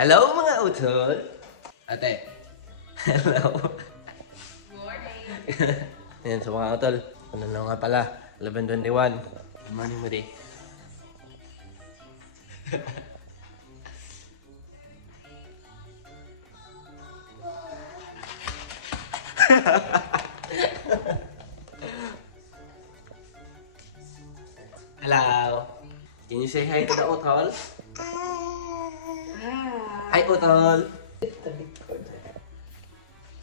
Hello mga utol! Ate, hello! Morning! Ayan, so mga utol, ano na nga pala, 11:21. Good morning mo di. Hello! Can you say hi to the utol? Hi utol!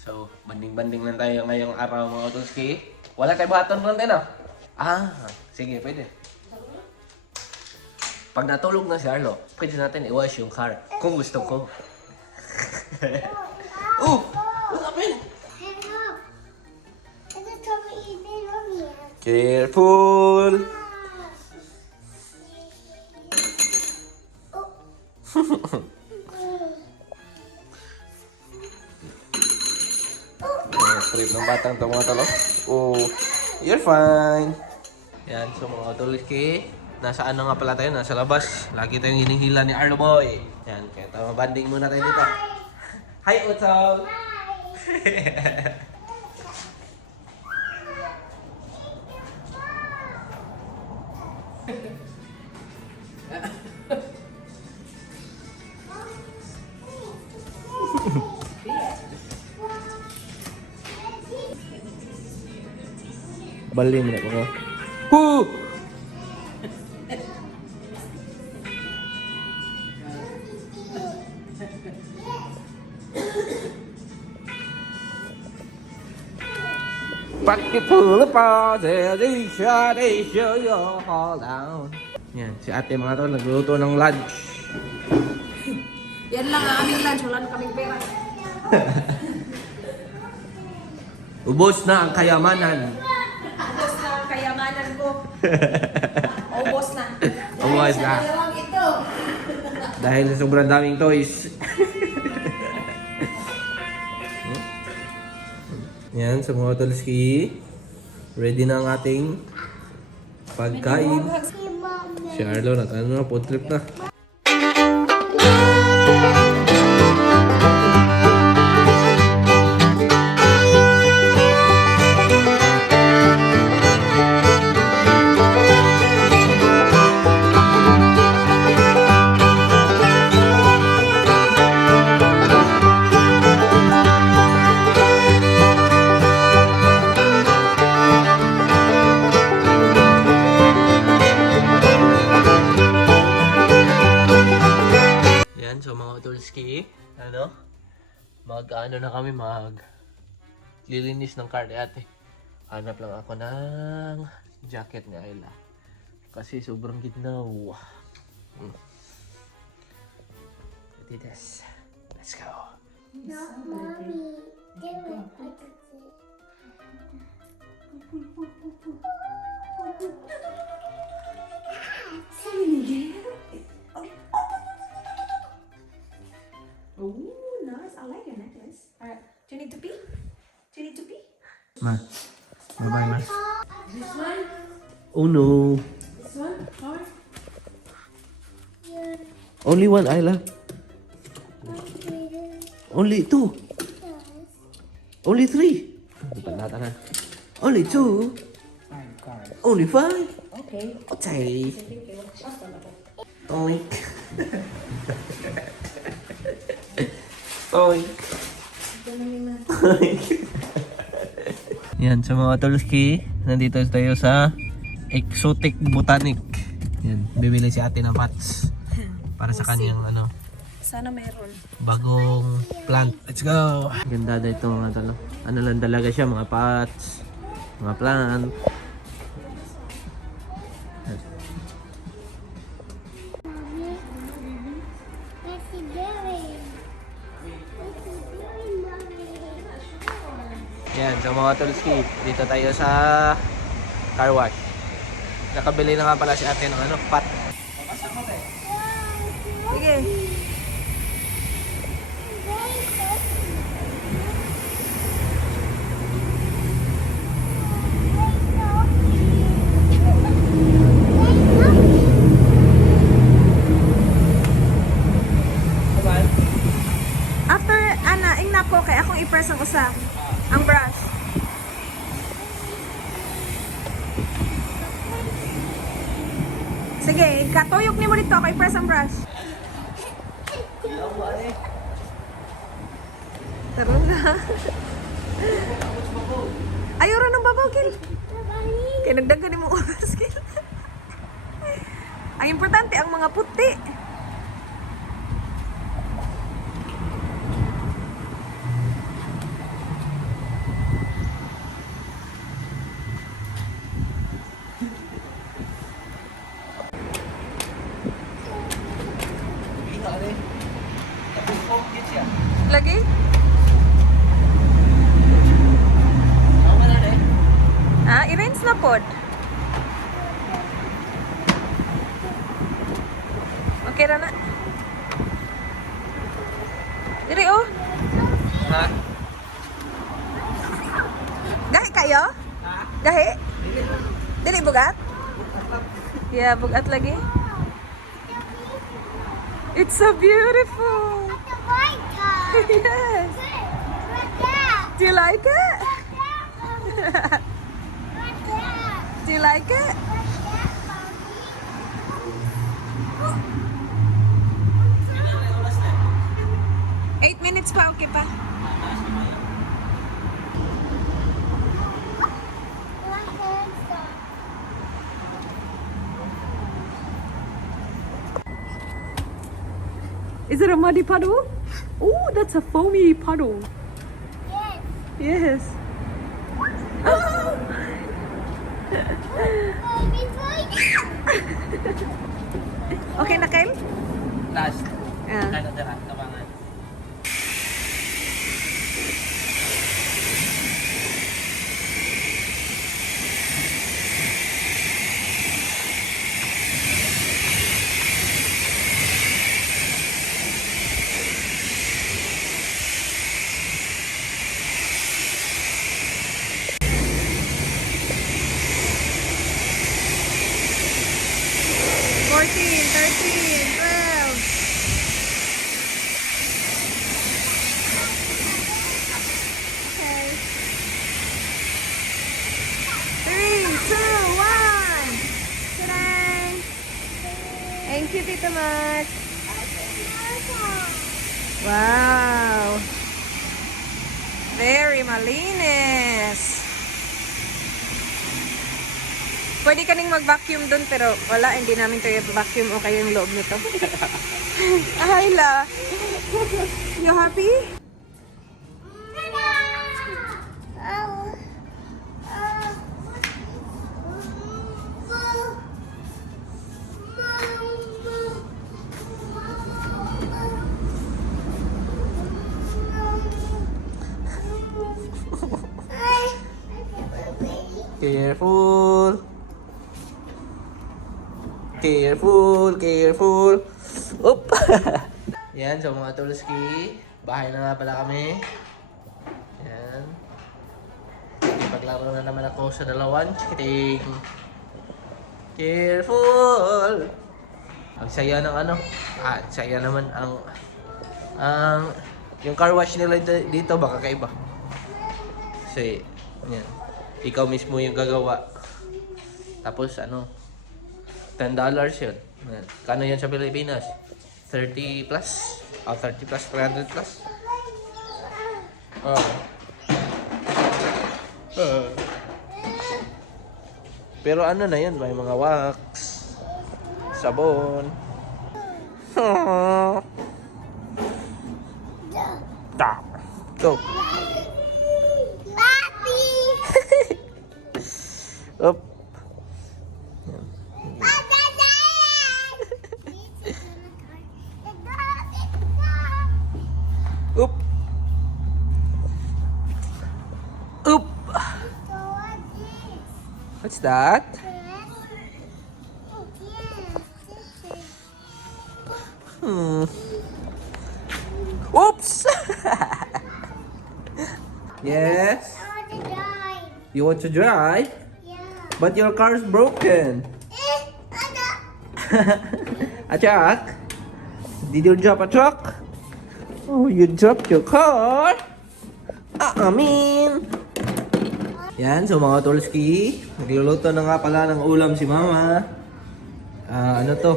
So, banding-banding lang tayo ngayong araw mga utolski. Wala tayo baton lang tayo, no? Sige, pwede. Pag natulog na si Arlo, pwede natin i-wash yung car kung gusto ko. What's up, man? Careful! Trip ng batang ito mga talo. You're fine. Yan, so mga utolski, nasa ano nga pala tayo? Nasa labas. Lagi tayong hinihila ni Arlo Boy. Yan, kaya banding muna tayo dito. Hi, Utol! Balik mo na ko. Yan, si ate mga to, nagluluto ng lunch. Yan lang ang aming lunch. Wala na kaming pera. Ubos na ang kayamanan. Ubos na ang kayamanan ko. Ubos na. Ubos na. Dalawang ito. Dahil sa sobrang daming toys. Yan, sa mga utolski. Ready na ang ating pagkain. Si Arlo, na food trip na. So mga utolski, mag-ano na kami, lilinis ng car ni ate. Hanap lang ako ng jacket ni Ayla. Kasi sobrang gitnaw. Adidas. Let's go. No, mommy. Do it. Oh, nice. I like your necklace. Alright. Do you need to pee? Do you need to pee? Ma. Bye-bye, ma. This one? Oh no. This one? Or? Only one, Ayla. Only two. Only three. Only two. Only five. Okay. Okay. Oink. Oink. Oink. Yan, sa mga tolski, nandito tayo sa Exotic Botanic. Yan, bibili si ate ng pots para sa kanyang Sana meron. bagong plant. Let's go! Ganda na ito mga talo. Ano lang talaga siya, mga pots, mga plant. Yan, so mga tolski, dito tayo sa Carwash. Nakabili na nga pala si ate ng pot. Sige. After, ana, ing nako, kay akong i-press ang usa. Ang brush. Sige, katuyok ni mo dito, ako i-press ang brush. Taro na. Ayura ng babaw, Gil. Kaya nagdagan ni mo oras, Gil. Ang importante, ang mga puti. Lagi? Ah, i-rinse na pod. Okay na na. Diri oh. Ha? Gahi kayo? Gahi? Dili bugat? Yeah, bugat lagi. It's so beautiful. Yes. Do you like it? Do you like it? Eight minutes pa, okay pa. Is it a muddy puddle? Oh, that's a foamy puddle. Yes. Oh. Okay na, Kyle? Last. Yeah. Ano dara, tabangan. Thank you, Tita Max. Wow. Very malinis. Pwede ka ning mag-vacuum dun, pero wala, hindi namin ito i-vacuum o kayo yung loob nito. Ayla. You happy? Careful. Careful, careful. Oop. Yan, so mga tulski, bahay na nga pala kami. Yan. Paglaro na naman ako sa dalawang chikiting. Careful. Ang saya ng ano. Saya naman ang yung car wash nila dito baka kaiba. Kasi yan. Ikaw mismo yung gagawa. Tapos ano, $10 yun. Kano yan sa Pilipinas? 30 plus? 30 plus, 300 plus? Pero ano na yun, may mga wax, sabon. Go. Up. Oop. Oop. What's that? Oops. Yes. You want to drive? But your car's broken. A truck? Did you drop a truck? Oh, you dropped your car? Amin! Yan, so mga Tolski, nagluluto na nga pala ng ulam si Mama. Ano to?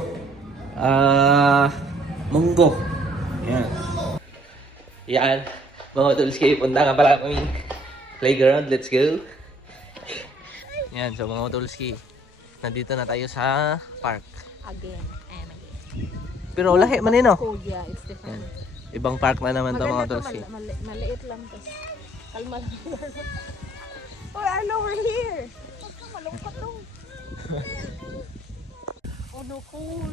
Munggo. Yan. Yan, mga Tolski, punta nga pala kami playground. Let's go! Yan, so mga Tolski, nandito na tayo sa park. Again and again. Pero lahi man yun, no? Oh yeah, it's different. Yan. Ibang park na naman to mga Maganda to, Tolski. maliit lang. Tas kalma lang. Oh, Arlo, we're here. Huwag ka malungkot dong. Oh no, cool.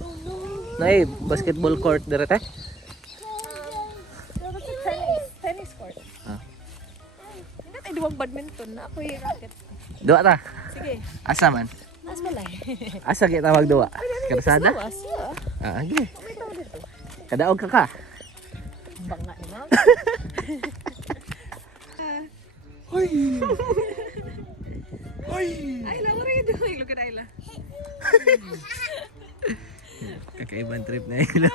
Oh no. Nay, basketball court direte? That's a tennis court. Ah. Hindi tayo diwang badminton na. Ako yung racket. Dua ta. Sige. Asa man? Mas malay. Asa kita magduwa? Karsada? Lawas, yeah. Okay. May tao dito. Kadaog ka ka. Banga naman. Hoy! Hoy! Ayla, what are you doing? Look at Ayla. Kakaibang trip na ilo.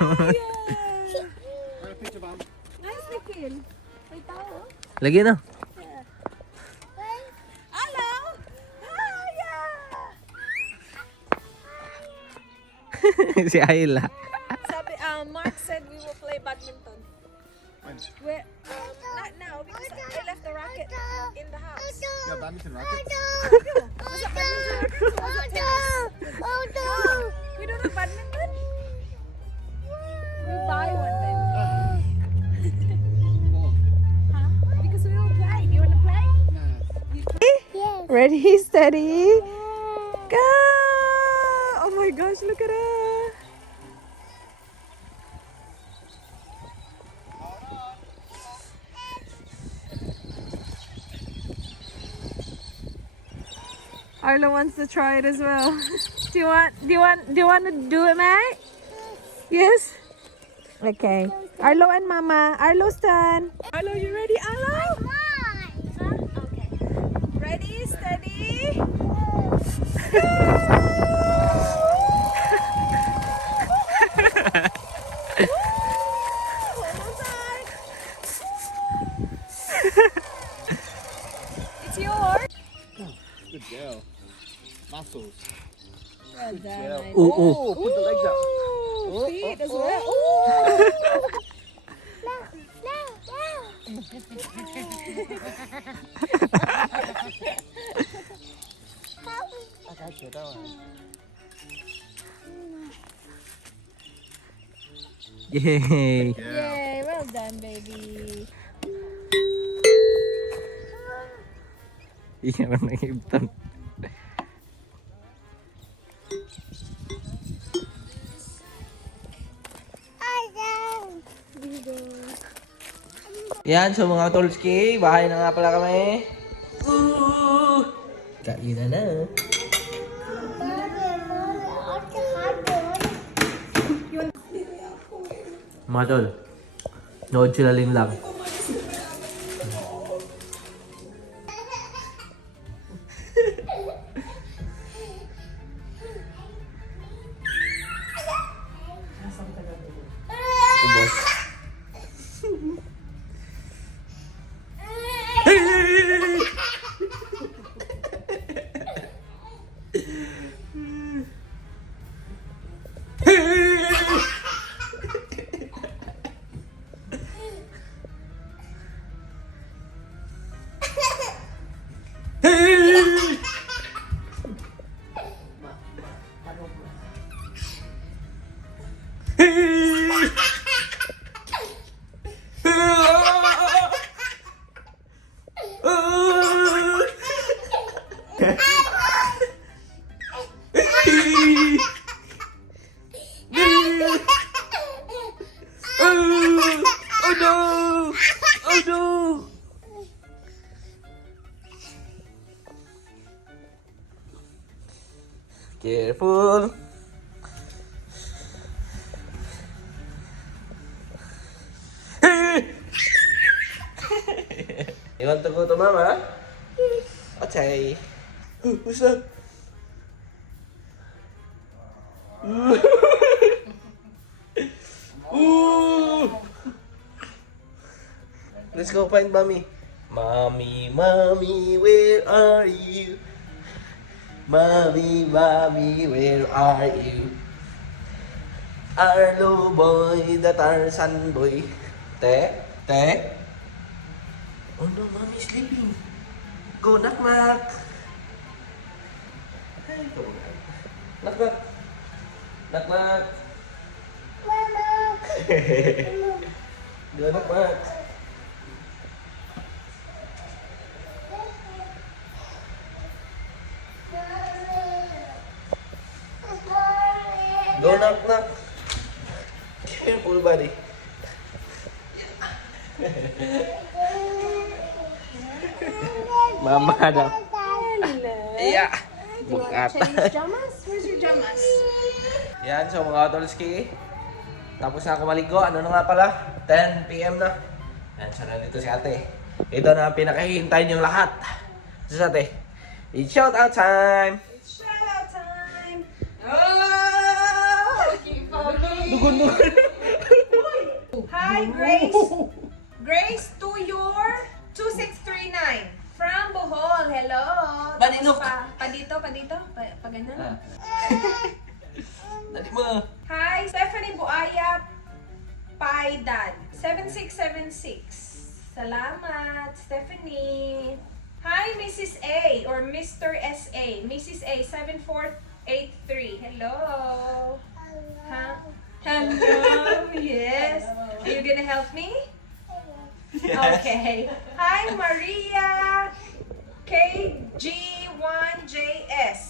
Nice, Nikhil. May tao. Lagi na. Hello! Oh, yeah! Si Ayla. Sabi, Mark said we will play badminton. Where? Not now because I left the racket in the house. Yeah, badminton rackets. Was it badminton racket or was it tennis? Oh, we don't have badminton? We buy one then. Huh? Because we don't play. Do you want to play? Yes. Ready, steady, go! Oh my gosh, look at her. Arlo wants to try it as well. Do you want to do it, mate? Yes. Okay. Arlo and Mama. Arlo's turn. Arlo, you ready? Arlo? Okay. Ready, steady. It's yours. Good girl. Muscles. Well done. Ooh, ooh. Oh, put the legs up. Ooh, feet as well. Ooh. No, no, no. I got you, don't worry. Yay! Yay, well done, baby. Iya na nangibtan. Yan, so mga Tolski, bahay na nga pala kami. Kainan na. Mga tol, nood sila lang. Ubos. Oh no! Oh no! Careful. You want to go to Mama? Okay. What's up? Ooh. Let's go find Mommy. Mommy, Mommy, where are you? Mommy, Mommy, where are you? Arlo boy, the Tarzan boy. Te? Te? Oh no, Mommy's sleeping. Go, knock knock. Hey, go. Knock knock. Knock knock. Go, knock knock. Go, knock knock. Careful, buddy. Mama daw. Yeah. Bukat. Jamas? Where's your jamas? Yan, so mga Otolski. Tapos na ako maligo. Ano na nga pala? 10 PM na. Yan, so nandito si ate. Ito na ang pinakahihintay niyong lahat. So ate, it's shout out time! Shout out time! Oh! Dugon-dugon. Hi, Grace. Grace to your 2639 from Bohol. Hello. Banilok. Pa dito. Pa ganun. Dali mo. Hi, Stephanie Buaya Paidad 7676. Salamat, Stephanie. Hi, Mrs. A or Mr. SA. Mrs. A 7483. Hello. Huh? Hello. Yes. Are you gonna help me? Okay. Hi, Maria KG1JS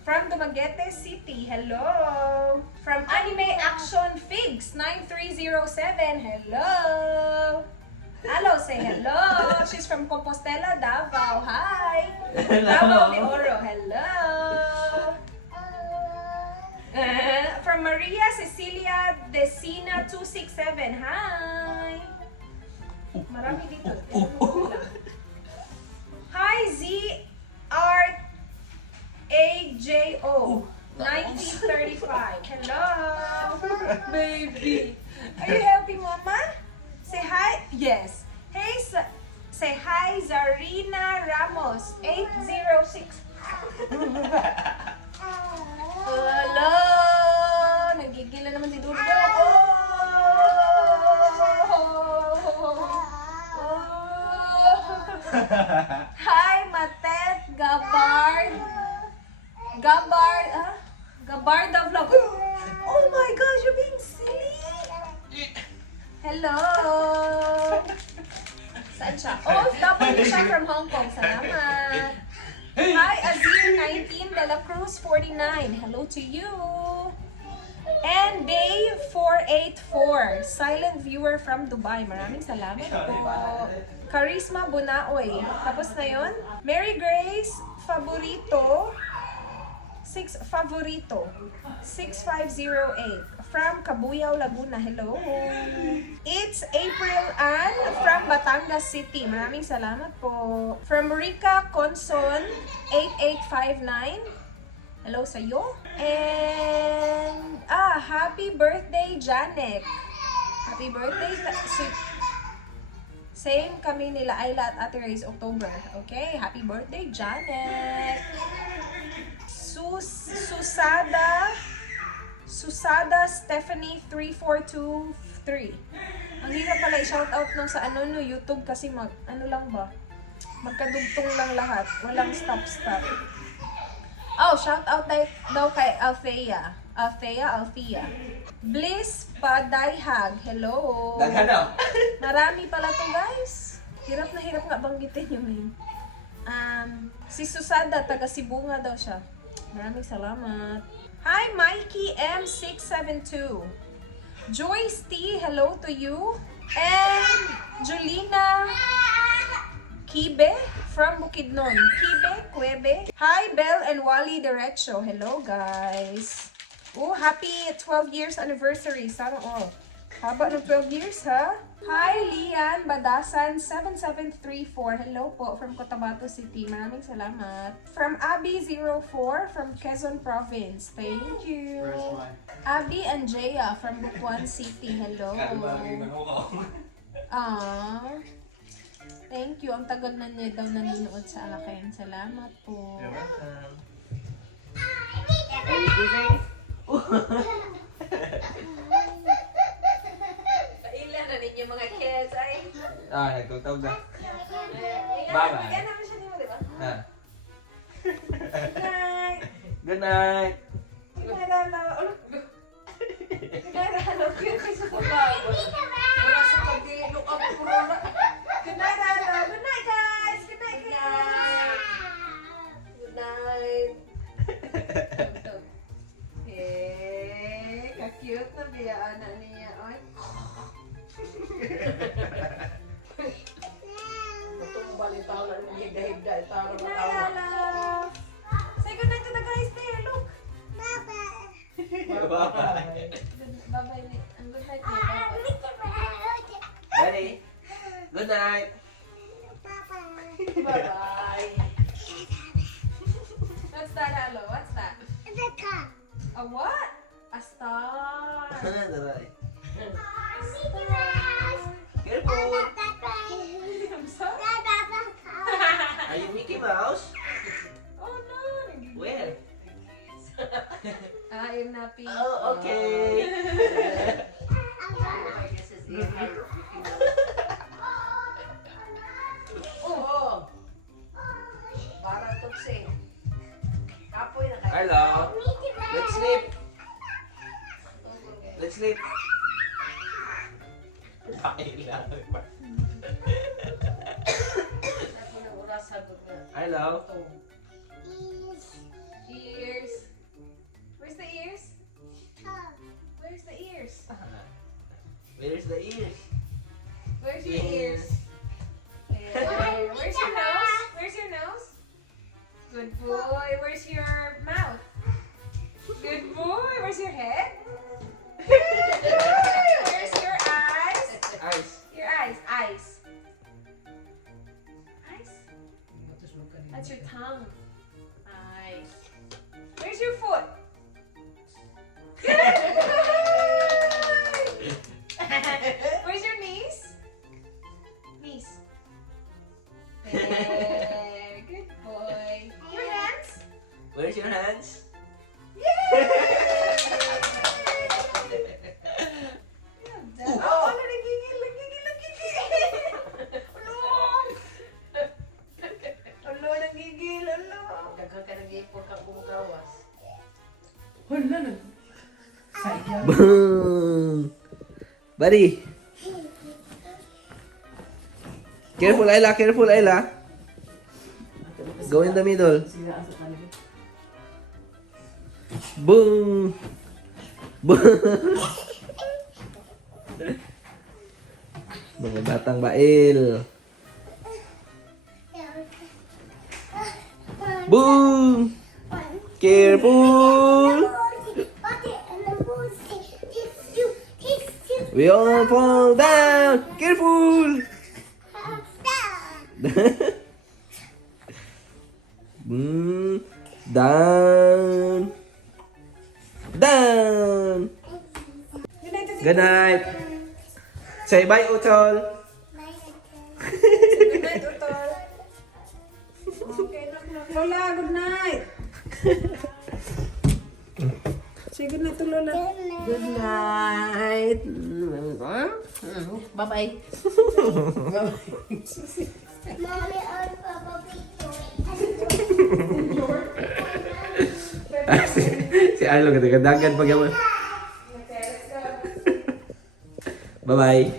from Dumaguete City. Hello. From Anime Action Figs 9307. Hello. Hello, say hello. She's from Compostela, Davao. Hi. Davao de Oro. Hello. From Maria Cecilia Decina 267. Hi. Marami dito. Hi, ZRAJO 1935. Hello. Baby. Are you helping Mama? Say hi. Yes. Hey, say hi, Zarina Ramos 806. Hello! Nagigila naman si Dudo. Hi, Matet Gabard. Gabard the vlog. Oh my gosh, you're being silly. Hello. Saan siya? Oh, double siya from Hong Kong. Salamat. Hi, Azir19 De La Cruz 49. Hello to you. And Day 484, silent viewer from Dubai. Maraming salamat po. Charisma Bunaoy. Tapos na yun. Mary Grace Favorito 6508 from Cabuyao, Laguna. Hello. It's April Ann from Batangas City. Maraming salamat po. From Rica Conson 8859. Hello sa iyo. And happy birthday Janek. Happy birthday. Same kami nila Ayla at Ate Ray's October. Okay, happy birthday Janek. Susada Stephanie 3423. Ang hirap pala i-shoutout nung sa no YouTube kasi magkadugtong lang lahat. Walang stop. Oh, shoutout daw kay Althea. Bliss Padayhag. Hello. Daghanaw. Marami pala to, guys. Hirap na hirap nga banggitin yung name. Si Susada, taga Cebu nga daw siya. Maraming salamat. Hi, Mikey M672. Joyce T, hello to you. And Julina Kibe from Bukidnon. Kuebe. Hi, Belle and Wally Derecho. Hello, guys. Oh, happy 12 years anniversary. Sana all. Haba ng 12 years, ha? Hi, Lian Badasan 7734. Hello po from Cotabato City. Maraming salamat. From Abby04 from Quezon Province. Thank you. Abby and Jaya from Bukuan City. Hello. Thank you. Ang tagal na niya daw nanonood sa akin. Salamat po. You're welcome. Kailan na ninyo mga kids ay? Nagtutog na. Bye-bye. Bye-bye. Yan naman siya, di ba? Diba? Ha. Good night. Good night. Good night, Lalo. Good night, Lalo. Cute kayo sa pagbawa. Wala sa pag-look up ko na. Good night, Lalo. Good night, guys. Good night, guys. Good night. Ka-cute na biyaan na niya. Ay. Balitaw na rin higda-higda. Good night, Lalo. Say good night to the guys there. Look. Bye-bye. Bye-bye, Nick. Ang good night niya. Bye-bye. Daddy. Good night. Bye-bye. What's that, Lalo? What's that? A what? A star. Daray. Careful. I'm sorry. Are you Mickey Mouse? Oh no. Where? I am not being. Oh, okay. Oh. Para tupsi. Kapoy na kayo. Hello. Let's sleep. Let's sleep. Hello. Ears. Where's the ears? Where's the ears? Where's the ears? Where's your ears? Yeah. Where's your nose? Where's your nose? Good boy. Where's your mouth? Good boy. Where's your head? Good boy. Where's your eyes? Eyes. Your eyes. Eyes. Eyes? That's your tongue. Eyes. Where's your foot? Good boy. Where's your knees? Knees. There. Good boy. Your hands? Where's your hands? Oh, nagigigil, nagigigil, nagigigil. Alo, nagigigil, alo. Boom! Buddy! Careful, Ayla! Careful, Ayla! Go in the middle. Boom! Boom! Mga batang bail. Boom! Careful! We all fall down! Careful! Down! Down! Good night! Say bye, Utol! Good night, Utol. Okay, Lola, good night. Say good night to Lola. Good night. Bye-bye. Mommy and Papa Si Arlo, kata-katagan pag yaman. Okay, let's go. Bye-bye.